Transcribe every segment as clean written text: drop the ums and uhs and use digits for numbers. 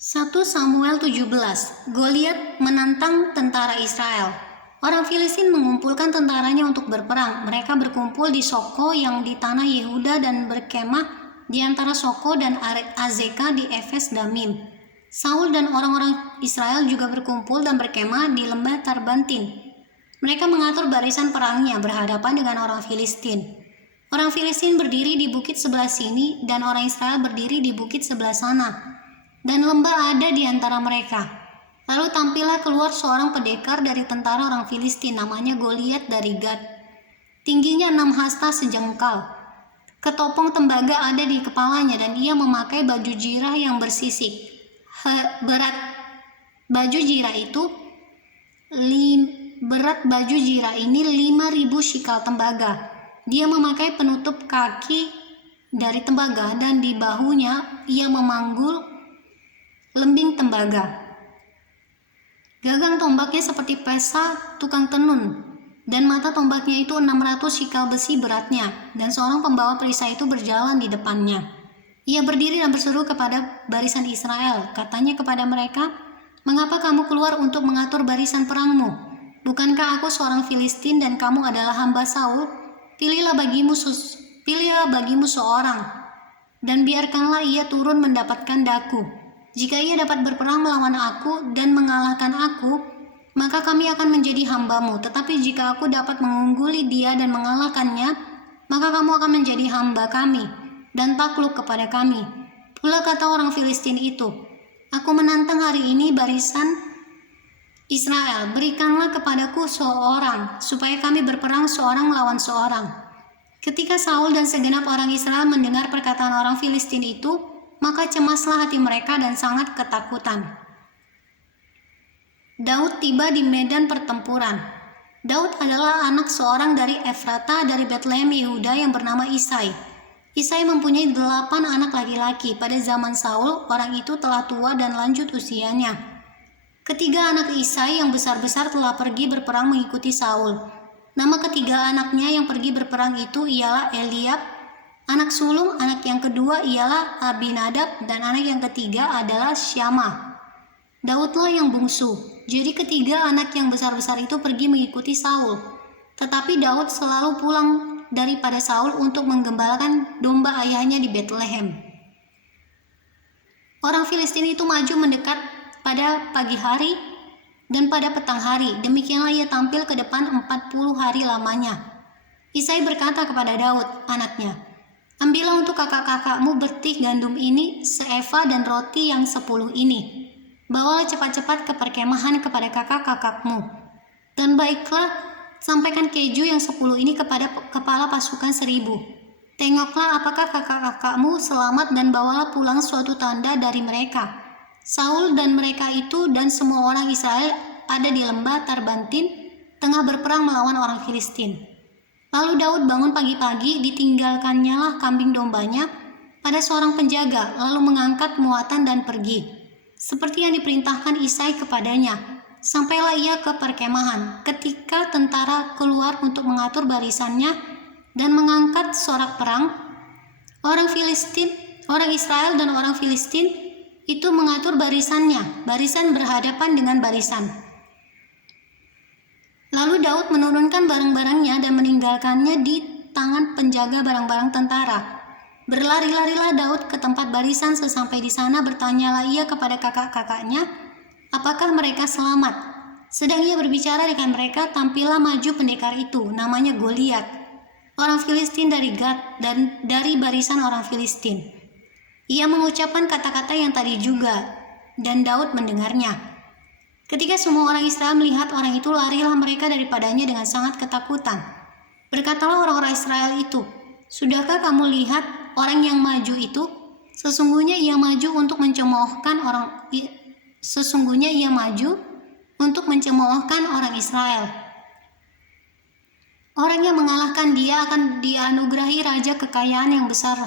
1 Samuel 17, Goliat menantang tentara Israel. Orang Filistin mengumpulkan tentaranya untuk berperang. Mereka berkumpul di Soko yang di tanah Yehuda dan berkemah di antara Soko dan Azeka di Efes Damim. Saul dan orang-orang Israel juga berkumpul dan berkemah di lembah Tarbantin. Mereka mengatur barisan perangnya berhadapan dengan orang Filistin. Orang Filistin berdiri di bukit sebelah sini dan orang Israel berdiri di bukit sebelah sana. Dan lembah ada di antara mereka. Lalu tampillah keluar seorang pendekar dari tentara orang Filistin, namanya Goliat dari Gad. Tingginya 6 hasta sejengkal. Ketopong tembaga ada di kepalanya dan ia memakai baju jirah yang bersisik. Berat baju jirah ini 5.000 shikal tembaga. Dia memakai penutup kaki dari tembaga dan di bahunya ia memanggul lembing tembaga. Gagang tombaknya seperti pesa tukang tenun dan mata tombaknya itu 600 shikal besi beratnya, dan seorang pembawa perisai itu berjalan di depannya. Ia berdiri dan berseru kepada barisan Israel. Katanya kepada mereka, "Mengapa kamu keluar untuk mengatur barisan perangmu? Bukankah aku seorang Filistin dan kamu adalah hamba Saul? Pilihlah bagimu seorang, dan biarkanlah ia turun mendapatkan daku. Jika ia dapat berperang melawan aku dan mengalahkan aku, maka kami akan menjadi hambamu. Tetapi jika aku dapat mengungguli dia dan mengalahkannya, maka kamu akan menjadi hamba kami dan takluk kepada kami." Pula kata orang Filistin itu, "Aku menantang hari ini barisan Israel, berikanlah kepadaku seorang, supaya kami berperang seorang lawan seorang." Ketika Saul dan segenap orang Israel mendengar perkataan orang Filistin itu, maka cemaslah hati mereka dan sangat ketakutan. Daud tiba di medan pertempuran. Daud adalah anak seorang dari Efrata dari Betlehem Yehuda yang bernama Isai. Isai mempunyai 8 anak laki-laki. Pada zaman Saul, orang itu telah tua dan lanjut usianya. Ketiga anak Isai yang besar-besar telah pergi berperang mengikuti Saul. Nama ketiga anaknya yang pergi berperang itu ialah Eliab, anak sulung. Anak yang kedua ialah Abinadab, dan anak yang ketiga adalah Syama. Daudlah yang bungsu. Jadi ketiga anak yang besar-besar itu pergi mengikuti Saul. Tetapi Daud selalu pulang daripada Saul untuk menggembalakan domba ayahnya di Betlehem. Orang Filistin itu maju mendekat pada pagi hari dan pada petang hari. Demikianlah ia tampil ke depan 40 hari lamanya. Isai berkata kepada Daud, anaknya, "Ambillah untuk kakak-kakakmu bertih gandum ini, seeva, dan roti yang 10 ini. Bawalah cepat-cepat ke perkemahan kepada kakak-kakakmu. Dan baiklah, sampaikan keju yang 10 ini kepada kepala pasukan 1000. Tengoklah apakah kakak-kakakmu selamat dan bawalah pulang suatu tanda dari mereka." Saul dan mereka itu dan semua orang Israel ada di lembah Tarbantin, tengah berperang melawan orang Filistin. Lalu Daud bangun pagi-pagi, ditinggalkannya lah kambing dombanya pada seorang penjaga, lalu mengangkat muatan dan pergi, seperti yang diperintahkan Isai kepadanya. Sampailah ia ke perkemahan. Ketika tentara keluar untuk mengatur barisannya dan mengangkat sorak perang, orang Israel dan orang Filistin itu mengatur barisannya, barisan berhadapan dengan barisan. Lalu Daud menurunkan barang-barangnya dan meninggalkannya di tangan penjaga barang-barang tentara. Berlari-larilah Daud ke tempat barisan. Sesampai di sana bertanyalah ia kepada kakak-kakaknya, apakah mereka selamat. Sedang ia berbicara dengan mereka, tampillah maju pendekar itu, namanya Goliat, orang Filistin dari Gad dan dari barisan orang Filistin. Ia mengucapkan kata-kata yang tadi juga, dan Daud mendengarnya. Ketika semua orang Israel melihat orang itu, larilah mereka daripadanya dengan sangat ketakutan. Berkatalah orang-orang Israel itu, "Sudahkah kamu lihat orang yang maju itu? Sesungguhnya ia maju untuk mencemoohkan orang Israel. Orang yang mengalahkan dia akan dianugerahi raja kekayaan yang besar.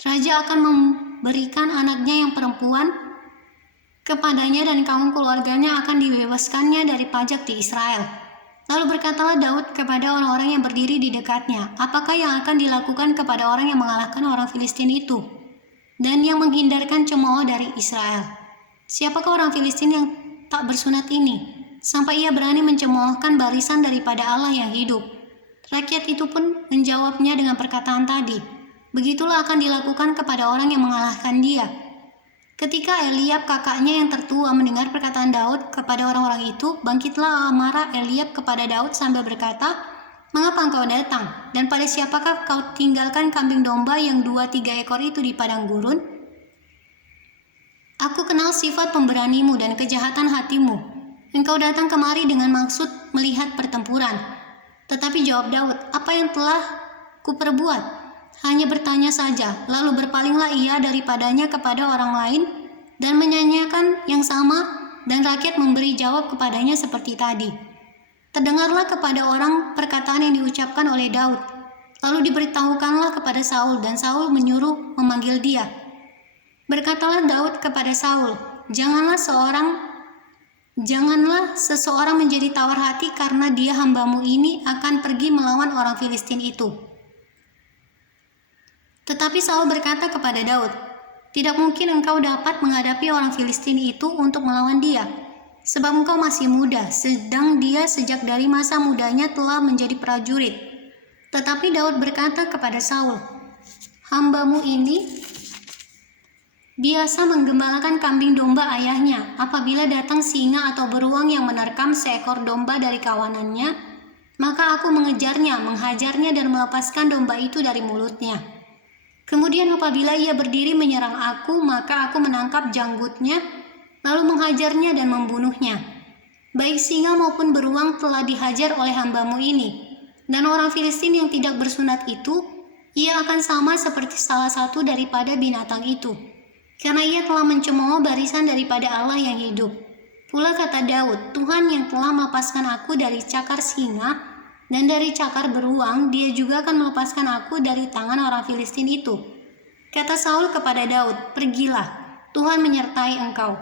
Raja akan memberikan anaknya yang perempuan kepadanya dan kaum keluarganya akan dibebaskannya dari pajak di Israel." Lalu berkatalah Daud kepada orang-orang yang berdiri di dekatnya, "Apakah yang akan dilakukan kepada orang yang mengalahkan orang Filistin itu dan yang menghindarkan cemooh dari Israel?" Siapakah orang Filistin yang tak bersunat ini, sampai ia berani mencemoohkan barisan daripada Allah yang hidup?" Rakyat itu pun menjawabnya dengan perkataan tadi. Begitulah akan dilakukan kepada orang yang mengalahkan dia. Ketika Eliab kakaknya yang tertua mendengar perkataan Daud kepada orang-orang itu, bangkitlah amarah Eliab kepada Daud sambil berkata, "Mengapa engkau datang? Dan pada siapakah kau tinggalkan kambing domba yang 2-3 ekor itu di padang gurun? Aku kenal sifat pemberanimu dan kejahatan hatimu. Engkau datang kemari dengan maksud melihat pertempuran." Tetapi jawab Daud, "Apa yang telah kuperbuat? Hanya bertanya saja." Lalu berpalinglah ia daripadanya kepada orang lain dan menyanyikan yang sama, dan rakyat memberi jawab kepadanya seperti tadi. Terdengarlah kepada orang perkataan yang diucapkan oleh Daud. Lalu diberitahukanlah kepada Saul, dan Saul menyuruh memanggil dia. Berkatalah Daud kepada Saul, Janganlah seseorang menjadi tawar hati karena dia hambamu ini akan pergi melawan orang Filistin itu." Tetapi Saul berkata kepada Daud, "Tidak mungkin engkau dapat menghadapi orang Filistin itu untuk melawan dia, sebab engkau masih muda, sedang dia sejak dari masa mudanya telah menjadi prajurit." Tetapi Daud berkata kepada Saul, "Hambamu ini biasa menggembalakan kambing domba ayahnya. Apabila datang singa atau beruang yang menerkam seekor domba dari kawanannya, maka aku mengejarnya, menghajarnya dan melepaskan domba itu dari mulutnya. Kemudian apabila ia berdiri menyerang aku, maka aku menangkap janggutnya, lalu menghajarnya dan membunuhnya. Baik singa maupun beruang telah dihajar oleh hambamu ini, dan orang Filistin yang tidak bersunat itu, ia akan sama seperti salah satu daripada binatang itu, karena ia telah mencemooh barisan daripada Allah yang hidup." Pula kata Daud, "Tuhan yang telah melepaskan aku dari cakar singa dan dari cakar beruang, dia juga akan melepaskan aku dari tangan orang Filistin itu." Kata Saul kepada Daud, "Pergilah, Tuhan menyertai engkau."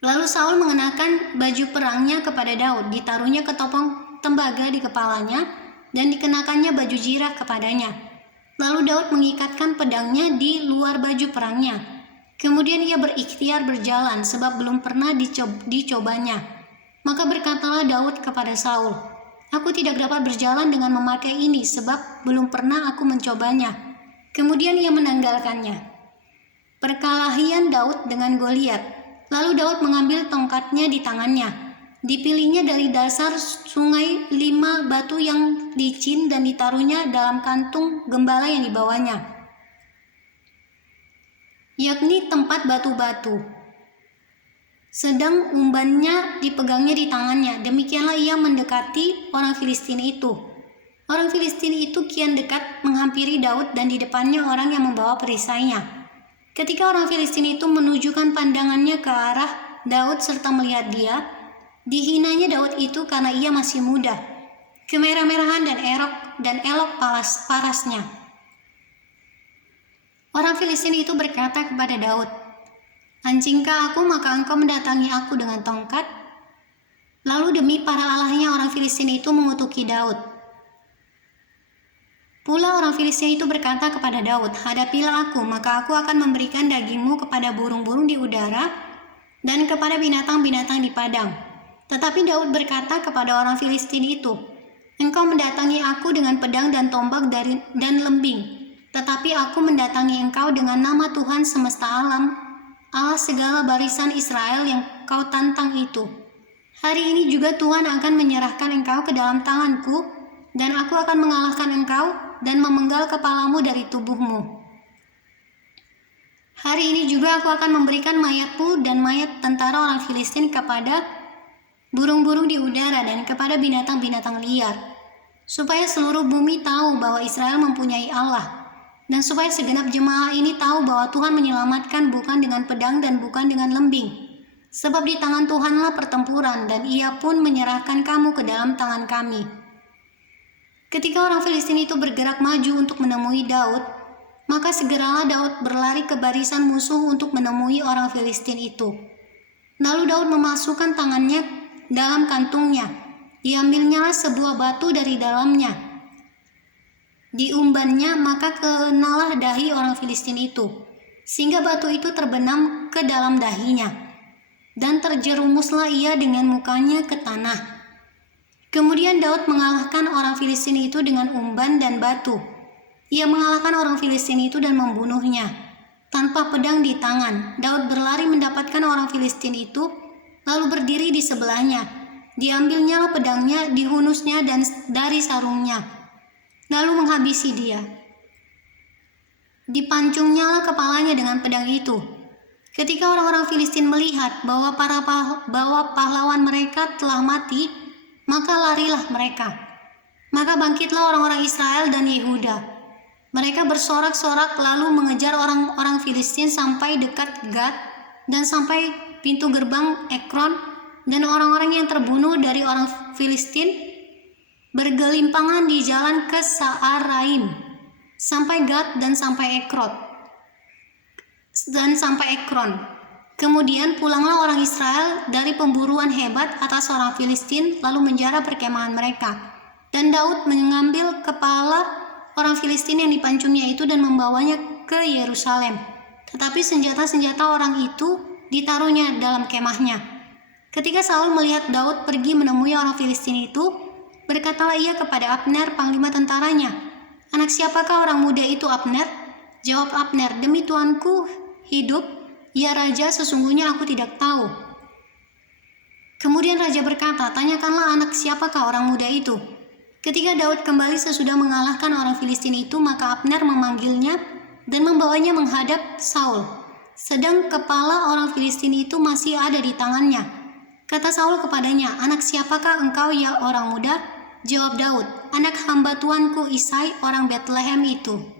Lalu Saul mengenakan baju perangnya kepada Daud, ditaruhnya ketopong tembaga di kepalanya, dan dikenakannya baju jirah kepadanya. Lalu Daud mengikatkan pedangnya di luar baju perangnya. Kemudian ia berikhtiar berjalan, sebab belum pernah dicobanya. Maka berkatalah Daud kepada Saul, "Aku tidak dapat berjalan dengan memakai ini, sebab belum pernah aku mencobanya." Kemudian ia menanggalkannya. Perkelahian Daud dengan Goliat. Lalu Daud mengambil tongkatnya di tangannya. Dipilihnya dari dasar sungai 5 batu yang licin dan ditaruhnya dalam kantung gembala yang dibawanya, yakni tempat batu-batu. Sedang umbannya dipegangnya di tangannya. Demikianlah ia mendekati orang Filistin itu. Orang Filistin itu kian dekat menghampiri Daud, dan di depannya orang yang membawa perisainya. Ketika orang Filistin itu menunjukkan pandangannya ke arah Daud serta melihat dia, dihinanya Daud itu karena ia masih muda, kemerah-merahan dan elok parasnya. Orang Filistin itu berkata kepada Daud, "Anjingkah aku maka engkau mendatangi aku dengan tongkat?" Lalu demi para allahnya orang Filistin itu mengutuki Daud. Pula orang Filistin itu berkata kepada Daud, "Hadapilah aku, maka aku akan memberikan dagingmu kepada burung-burung di udara dan kepada binatang-binatang di padang." Tetapi Daud berkata kepada orang Filistin itu, "Engkau mendatangi aku dengan pedang dan tombak dan lembing, tetapi aku mendatangi engkau dengan nama Tuhan semesta alam, Allah segala barisan Israel yang kau tantang itu. Hari ini juga Tuhan akan menyerahkan engkau ke dalam tanganku, dan aku akan mengalahkan engkau dan memenggal kepalamu dari tubuhmu. Hari ini juga aku akan memberikan mayatmu dan mayat tentara orang Filistin kepada burung-burung di udara dan kepada binatang-binatang liar, supaya seluruh bumi tahu bahwa Israel mempunyai Allah, dan supaya segenap jemaah ini tahu bahwa Tuhan menyelamatkan bukan dengan pedang dan bukan dengan lembing, sebab di tangan Tuhanlah pertempuran, dan ia pun menyerahkan kamu ke dalam tangan kami." Ketika orang Filistin itu bergerak maju untuk menemui Daud, maka segeralah Daud berlari ke barisan musuh untuk menemui orang Filistin itu. Lalu Daud memasukkan tangannya dalam kantungnya, diambilnyalah sebuah batu dari dalamnya, diumbannya, maka kenalah dahi orang Filistin itu. sehingga batu itu terbenam ke dalam dahinya, dan terjerumuslah ia dengan mukanya ke tanah. Kemudian Daud mengalahkan orang Filistin itu dengan umban dan batu. Ia mengalahkan orang Filistin itu dan membunuhnya. Tanpa pedang di tangan, Daud berlari mendapatkan orang Filistin itu, lalu berdiri di sebelahnya. Diambilnya pedangnya, dihunusnya dan dari sarungnya, lalu menghabisi dia. Dipancungnya kepalanya dengan pedang itu. Ketika orang-orang Filistin melihat bahwa pahlawan mereka telah mati, maka larilah mereka. Maka bangkitlah orang-orang Israel dan Yehuda. Mereka bersorak-sorak lalu mengejar orang-orang Filistin sampai dekat Gat dan sampai pintu gerbang Ekron, dan orang-orang yang terbunuh dari orang Filistin bergelimpangan di jalan ke Saaraim sampai Gat dan sampai Ekron. Kemudian pulanglah orang Israel dari pemburuan hebat atas orang Filistin lalu menjara perkemahan mereka. Dan Daud mengambil kepala orang Filistin yang dipancungnya itu dan membawanya ke Yerusalem. Tetapi senjata-senjata orang itu ditaruhnya dalam kemahnya. Ketika Saul melihat Daud pergi menemui orang Filistin itu, berkatalah ia kepada Abner, panglima tentaranya, "Anak siapakah orang muda itu, Abner?" Jawab Abner, "Demi tuanku hidup, ya raja, sesungguhnya aku tidak tahu." Kemudian raja berkata, "Tanyakanlah anak siapakah orang muda itu." Ketika Daud kembali sesudah mengalahkan orang Filistin itu, maka Abner memanggilnya dan membawanya menghadap Saul, sedang kepala orang Filistin itu masih ada di tangannya. Kata Saul kepadanya, "Anak siapakah engkau ya orang muda?" Jawab Daud, "Anak hamba tuanku Isai orang Betlehem itu."